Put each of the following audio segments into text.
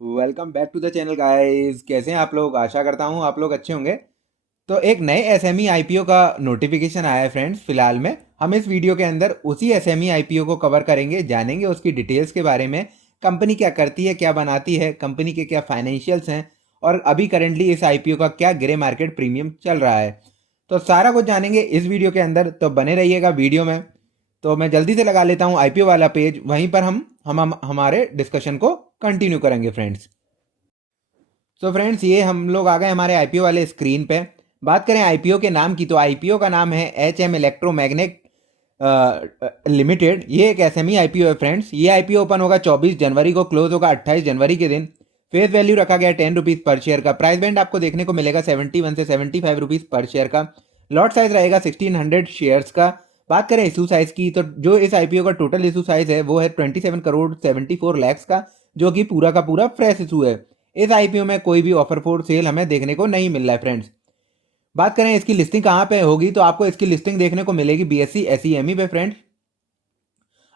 Welcome back to the channel guys. कैसे हैं आप लोग? आशा करता हूं आप लोग अच्छे होंगे। तो एक नए एसएमई आईपीओ का नोटिफिकेशन आया है फ्रेंड्स। फिलहाल में हम इस वीडियो के अंदर उसी एसएमई आईपीओ को कवर करेंगे, जानेंगे उसकी डिटेल्स के बारे में, कंपनी क्या करती है, क्या बनाती है, कंपनी के क्या फाइनेंशियल्स हैं और अभी करेंटली इस आईपीओ का क्या ग्रे मार्केट प्रीमियम चल रहा है। तो सारा कुछ जानेंगे इस वीडियो के अंदर, तो बने रहिएगा वीडियो में। तो मैं जल्दी से लगा लेता हूँ आईपीओ वाला पेज, वहीं पर हम हमारे डिस्कशन को कंटिन्यू करेंगे फ्रेंड्स। तो फ्रेंड्स ये हम लोग आ गए हमारे आईपीओ वाले स्क्रीन पे। बात करें आईपीओ के नाम की, तो आईपीओ का नाम है एचएम इलेक्ट्रोमैग्नेट लिमिटेड। ये एक एसएमई आईपीओ है फ्रेंड्स। ये आईपीओ ओपन होगा 24 जनवरी को, क्लोज होगा 28 जनवरी के दिन। फेस वैल्यू रखा गया 10 रुपीज़ पर शेयर का। प्राइस बैंड आपको देखने को मिलेगा 71 से 75 रुपीज़ पर शेयर का। लॉट साइज रहेगा 1600 शेयर्स का। बात करें इशू साइज की, तो जो इस आईपीओ का टोटल इशू साइज है वो है 27 करोड़ 74 लैक्स का, जो कि पूरा का पूरा फ्रेश इशू है। इस आईपीओ में कोई भी ऑफर फॉर सेल हमें देखने को नहीं मिल रहा है फ्रेंड्स। बात करें इसकी लिस्टिंग कहाँ पे होगी, तो आपको इसकी लिस्टिंग देखने को मिलेगी बीएससी एसईएमई पे फ्रेंड्स।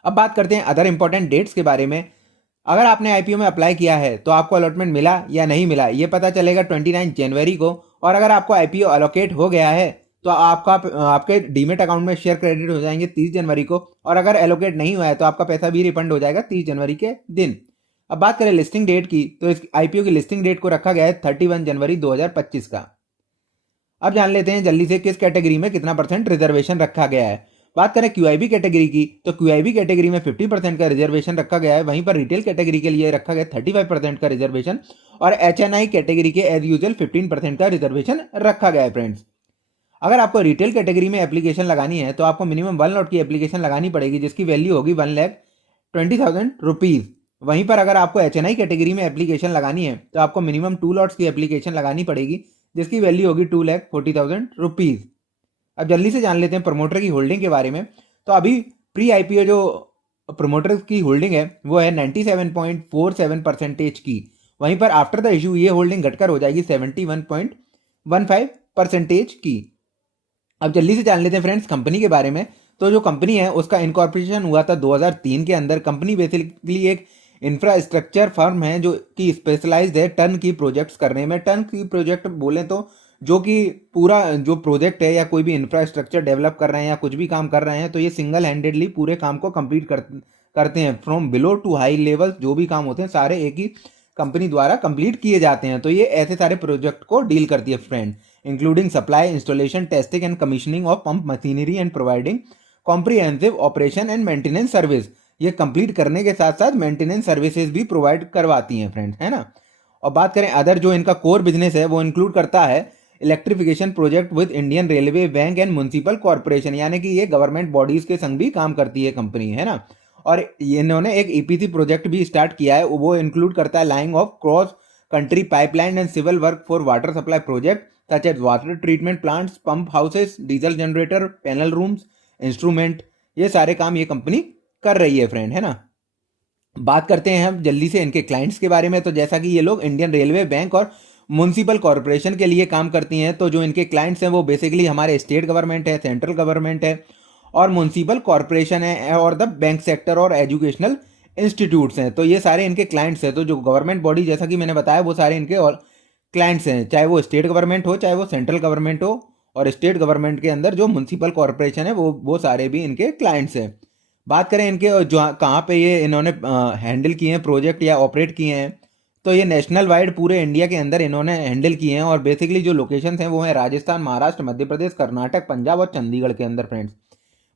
अब बात करते हैं अदर इंपॉर्टेंट डेट्स के बारे में। अगर आपने आईपीओ में अप्लाई किया है तो आपको अलॉटमेंट मिला या नहीं मिला, ये पता चलेगा 29 जनवरी को। और अगर आपको आईपीओ अलोकेट हो गया है तो आपका आपके डीमेट अकाउंट में शेयर क्रेडिट हो जाएंगे 30 जनवरी को। और अगर एलोकेट नहीं हुआ है तो आपका पैसा भी रिफंड हो जाएगा 30 जनवरी के दिन। अब बात करें लिस्टिंग डेट की, तो इस आईपीओ की लिस्टिंग डेट को रखा गया है 31 जनवरी 2025 का। अब जान लेते हैं जल्दी से किस कैटेगरी में कितना परसेंट रिजर्वेशन रखा गया है। बात करें क्यूआईबी कैटेगरी की, तो क्यूआईबी कैटेगरी में 50% का रिजर्वेशन रखा गया है। वहीं पर रिटेल कैटेगरी के लिए रखा गया 35% का रिजर्वेशन। और एचएनआई कैटेगरी के एज यूजल 15% का रिजर्वेशन रखा गया है फ्रेंड्स। अगर आपको रिटेल कैटेगरी में एप्लीकेशन लगानी है तो आपको मिनिमम 1 लॉट की एप्लीकेशन लगानी पड़ेगी, जिसकी वैल्यू होगी 1,20,000 रुपीज़। वहीं पर अगर आपको एचएनआई कैटेगरी में एप्लीकेशन लगानी है तो आपको मिनिमम 2 लॉट्स की एप्लीकेशन लगानी पड़ेगी, जिसकी वैल्यू होगी 2,40,000 रुपीज़। अब जल्दी से जान लेते हैं प्रमोटर की होल्डिंग के बारे में। तो अभी प्री आईपीओ जो प्रमोटर की होल्डिंग है वो है 97.47% की। वहीं पर आफ्टर द इशू ये होल्डिंग घटकर हो जाएगी 71.15% की। अब जल्दी से जान लेते हैं फ्रेंड्स कंपनी के बारे में। तो जो कंपनी है उसका इनकॉर्पोरेशन हुआ था 2003 के अंदर। कंपनी बेसिकली एक इंफ्रास्ट्रक्चर फर्म है जो कि स्पेशलाइज्ड है टर्न की प्रोजेक्ट्स करने में। टर्न की प्रोजेक्ट बोलें तो जो कि पूरा जो प्रोजेक्ट है या कोई भी इंफ्रास्ट्रक्चर डेवलप कर रहे हैं या कुछ भी काम कर रहे हैं, तो ये सिंगल हैंडेडली पूरे काम को कंप्लीट करते हैं। From below to high level जो भी काम होते हैं सारे एक ही कंपनी द्वारा कंप्लीट किए जाते हैं। तो ये ऐसे सारे प्रोजेक्ट को डील करती है friend, including supply, installation, testing and commissioning of pump machinery and providing comprehensive operation and maintenance service. ये कंप्लीट करने के साथ साथ मेंटेनेंस सर्विसेज भी प्रोवाइड करवाती हैं फ्रेंड्स, है ना। और बात करें अदर जो इनका कोर बिजनेस है वो इंक्लूड करता है electrification project with Indian railway, bank and municipal corporation, यानी कि ये गवर्नमेंट बॉडीज के संग भी काम करती है कंपनी, है ना। और इन्होंने एक ईपीसी प्रोजेक्ट भी स्टार्ट किया है, वो इंक्लूड करता है laying of cross country pipeline and civil work for water supply project such as water treatment plants, pump houses, diesel generator, panel rooms, instrument. ये सारे काम ये कंपनी कर रही है फ्रेंड, है ना। बात करते हैं हम जल्दी से इनके क्लाइंट्स के बारे में। तो जैसा कि ये लोग इंडियन रेलवे, बैंक और म्युनिसिपल कॉरपोरेशन के लिए काम करती हैं, तो जो इनके क्लाइंट्स हैं वो बेसिकली हमारे स्टेट गवर्नमेंट है, सेंट्रल गवर्नमेंट है और म्युनिसिपल कॉरपोरेशन है और द बैंक सेक्टर और एजुकेशनल इंस्टीट्यूट्स हैं। तो ये सारे इनके क्लाइंट्स हैं। तो जो गवर्नमेंट बॉडी जैसा कि मैंने बताया वो सारे इनके और क्लाइंट्स हैं, चाहे वो स्टेट गवर्नमेंट हो चाहे वो सेंट्रल गवर्नमेंट हो। और स्टेट गवर्नमेंट के अंदर जो म्युनिसिपल कॉरपोरेशन है वो सारे भी इनके क्लाइंट्स हैं। बात करें इनके जो कहाँ पे ये इन्होंने हैंडल किए हैं प्रोजेक्ट या ऑपरेट किए हैं, तो ये नेशनल वाइड पूरे इंडिया के अंदर इन्होंने हैंडल किए हैं। और बेसिकली जो लोकेशंस हैं वो हैं राजस्थान, महाराष्ट्र, मध्य प्रदेश, कर्नाटक, पंजाब और चंडीगढ़ के अंदर फ्रेंड्स।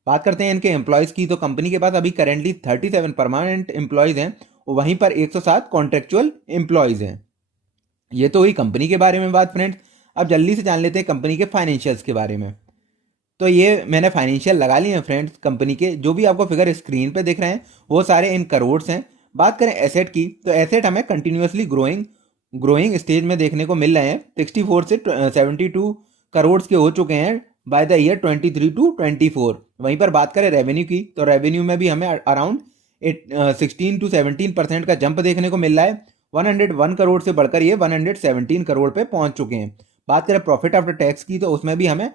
बात करते हैं इनके एम्प्लॉयज़ की, तो कंपनी के पास अभी करेंटली 37 परमानेंट एम्प्लॉयज़ हैं, वहीं पर 107 कॉन्ट्रेक्चुअल एम्प्लॉयज़ हैं। ये तो हुई कंपनी के बारे में बात फ्रेंड्स। अब जल्दी से जान लेते हैं कंपनी के फाइनेंशियल्स के बारे में। तो ये मैंने फाइनेंशियल लगा लिए हैं फ्रेंड्स कंपनी के। जो भी आपको फिगर स्क्रीन पे दिख रहे हैं वो सारे इन करोड्स हैं। बात करें एसेट की, तो एसेट हमें कंटिन्यूसली ग्रोइंग स्टेज में देखने को मिल रहे हैं। 64 से 72 करोड़ के हो चुके हैं बाय द ईयर 23 टू 24। वहीं पर बात करें रेवेन्यू की, तो रेवेन्यू में भी हमें अराउंड 16 टू 17% का जंप देखने को मिल रहा है। 101 करोड़ से बढ़कर ये 117 करोड़ पे पहुंच चुके हैं। बात करें प्रॉफिट आफ्टर टैक्स की, तो उसमें भी हमें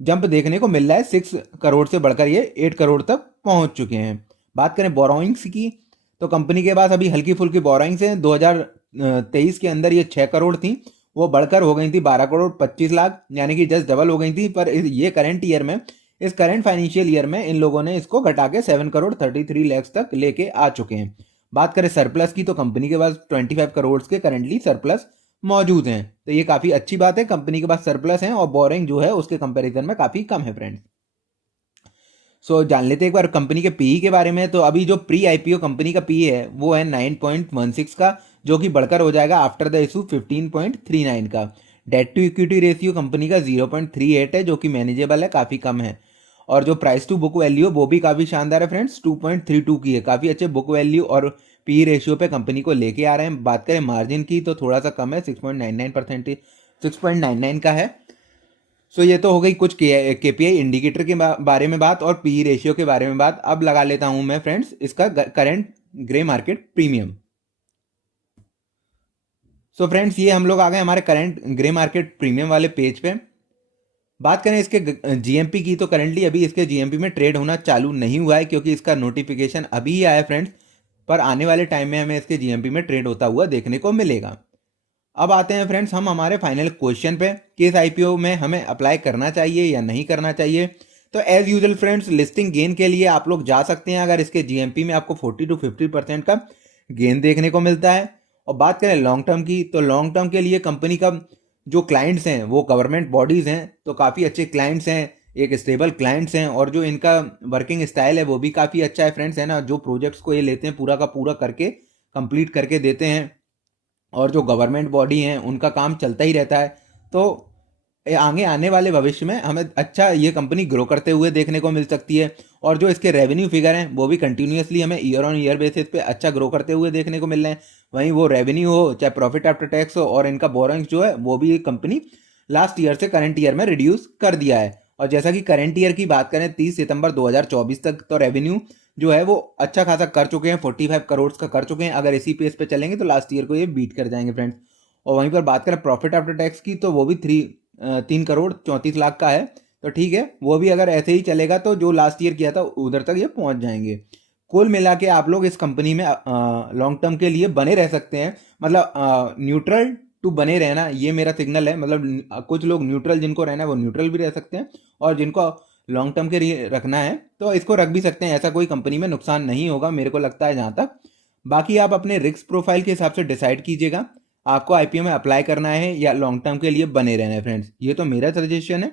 जंप देखने को मिल रहा है। 6 करोड़ से बढ़कर ये 8 करोड़ तक पहुंच चुके हैं। बात करें बोरोइंग्स की, तो कंपनी के पास अभी हल्की फुल्की बोरोइंग्स हैं। 2023 के अंदर ये 6 करोड़ थी, वो बढ़कर हो गई थी 12 करोड़ 25 लाख, यानी कि जस्ट डबल हो गई थी। पर ये करंट ईयर में, इस करंट फाइनेंशियल ईयर में इन लोगों ने इसको घटा के 7 करोड़ 33 लैक्स तक लेके आ चुके हैं। बात करें सरप्लस की, तो कंपनी के पास 25 करोड़ के करंटली सरप्लस मौजूद हैं। तो ये काफ़ी अच्छी बात है, कंपनी के पास सरप्लस है और बोरिंग जो है उसके कंपैरिजन में काफ़ी कम है फ्रेंड्स। सो जान लेते हैं एक बार कंपनी के पीई के बारे में। तो अभी जो प्री आईपीओ कंपनी का पीई है वो है 9.16 का, जो कि बढ़कर हो जाएगा आफ्टर द इशू 15.39 का। Debt to equity ratio company का 0.38 है, जो कि मैनेजेबल है, काफ़ी कम है। और जो प्राइस टू बुक वैल्यू वो भी काफ़ी शानदार है फ्रेंड्स, 2.32 की है, काफ़ी अच्छे बुक वैल्यू और पी रेशियो पे कंपनी को लेके आ रहे हैं। बात करें मार्जिन की तो थोड़ा सा कम है, 6.99%, 6.99 का है। सो ये तो हो गई कुछ केपीआई इंडिकेटर के बारे में बात और पी रेशियो के बारे में बात। अब लगा लेता हूं मैं फ्रेंड्स इसका current grey market premium. So friends ये हम लोग आ गए हमारे करंट ग्रे मार्केट प्रीमियम वाले पेज पे। बात करें इसके जीएमपी की, तो करंटली अभी इसके जीएमपी में ट्रेड होना चालू नहीं हुआ है, क्योंकि इसका नोटिफिकेशन अभी ही आया फ्रेंड्स। पर आने वाले टाइम में हमें इसके जीएमपी में ट्रेड होता हुआ देखने को मिलेगा। अब आते हैं फ्रेंड्स हम हमारे फाइनल क्वेश्चन पे कि इस आईपीओ में हमें अप्लाई करना चाहिए या नहीं करना चाहिए। तो as usual friends, listing gain के लिए आप लोग जा सकते हैं अगर इसके जीएमपी में आपको 40 to 50% का गेन देखने को मिलता है। और बात करें लॉन्ग टर्म की, तो लॉन्ग टर्म के लिए कंपनी का जो क्लाइंट्स हैं वो गवर्नमेंट बॉडीज़ हैं, तो काफ़ी अच्छे क्लाइंट्स हैं, एक स्टेबल क्लाइंट्स हैं। और जो इनका वर्किंग स्टाइल है वो भी काफ़ी अच्छा है फ्रेंड्स, है ना। जो प्रोजेक्ट्स को ये लेते हैं पूरा का पूरा करके कंप्लीट करके देते हैं, और जो गवर्नमेंट बॉडी हैं उनका काम चलता ही रहता है। तो आगे आने वाले भविष्य में हमें अच्छा ये कंपनी ग्रो करते हुए देखने को मिल सकती है। और जो इसके रेवेन्यू फिगर हैं वो भी कंटिन्यूसली हमें ईयर ऑन ईयर बेसिस पे अच्छा ग्रो करते हुए देखने को मिल रहे हैं। वहीं वो रेवेन्यू हो चाहे प्रॉफिट आफ्टर टैक्स हो, और इनका बोरोइंग्स जो है वो भी कंपनी लास्ट ईयर से करंट ईयर में रिड्यूस कर दिया है। और जैसा कि करंट ईयर की बात करें 30 सितंबर 2024 तक, तो रेवेन्यू जो है वो अच्छा खासा कर चुके हैं, 45 करोड़ का कर चुके हैं। अगर इसी पेस पे चलेंगे तो लास्ट ईयर को ये बीट कर जाएंगे फ्रेंड्स। और वहीं पर बात करें प्रॉफिट आफ्टर टैक्स की, तो वो भी 3 करोड़ 34 लाख का है। तो ठीक है, वो भी अगर ऐसे ही चलेगा तो जो लास्ट ईयर किया था उधर तक ये पहुंच जाएंगे। कुल मिला के आप लोग इस कंपनी में लॉन्ग टर्म के लिए बने रह सकते हैं, मतलब न्यूट्रल टू बने रहना ये मेरा सिग्नल है। मतलब कुछ लोग न्यूट्रल, जिनको रहना है वो न्यूट्रल भी रह सकते हैं, और जिनको लॉन्ग टर्म के लिए रखना है तो इसको रख भी सकते हैं। ऐसा कोई कंपनी में नुकसान नहीं होगा मेरे को लगता है जहाँ तक। बाकी आप अपने रिस्क प्रोफाइल के हिसाब से डिसाइड कीजिएगा आपको आईपीओ में अप्लाई करना है या लॉन्ग टर्म के लिए बने रहना है फ्रेंड्स। ये तो मेरा सजेशन है।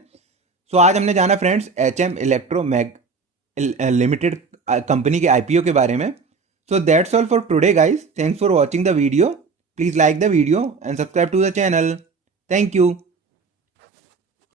सो आज हमने जाना friends HM Electromech limited company के आईपीओ के बारे में। So that's all for today guys, thanks for watching the video. Please like the video and subscribe to the channel. Thank you.